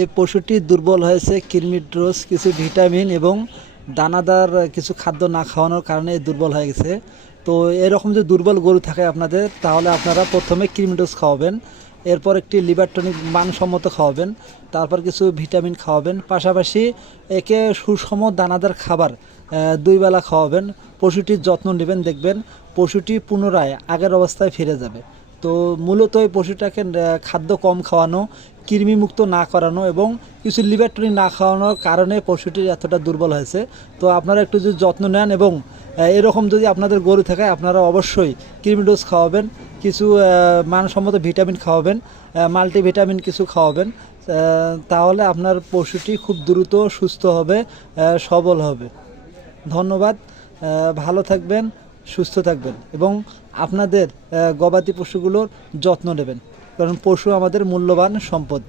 এই পশুটি দুর্বল হয়েছে কৃমির ডোজ, কিছু ভিটামিন এবং দানাদার কিছু খাদ্য না খাওয়ানোর কারণে দুর্বল হয়ে গেছে। তো এরকম যদি দুর্বল গরু থাকে আপনাদের, তাহলে আপনারা প্রথমে কৃমি ডোজ খাওয়াবেন, এরপর একটি লিভার টনিক মানসম্মত খাওয়াবেন, তারপর কিছু ভিটামিন খাওয়াবেন, পাশাপাশি একে সুষম দানাদার খাবার 2 বেলা খাওয়াবেন। পশুটির যত্ন নেবেন, দেখবেন পশুটি পুনরায় আগের অবস্থায় ফিরে যাবে। তো মূলত এই পশুটাকে খাদ্য কম খাওয়ানো, কৃমিমুক্ত না করানো এবং কিছু লিভার টনিক না খাওয়ানোর কারণে পশুটি এতটা দুর্বল হয়েছে। তো আপনারা একটু যদি যত্ন নেন এবং এরকম যদি আপনাদের গরু থাকে, আপনারা অবশ্যই কৃমি ডোজ খাওয়াবেন, কিছু মানসম্মত ভিটামিন খাওয়াবেন, মাল্টিভিটামিন কিছু খাওয়াবেন। তাহলে আপনার পশুটি খুব দ্রুত সুস্থ হবে, সবল হবে। ধন্যবাদ। ভালো থাকবেন, সুস্থ থাকবেন এবং আপনাদের গবাদি পশুগুলোর যত্ন নেবেন, কারণ পশু আমাদের মূল্যবান সম্পদ।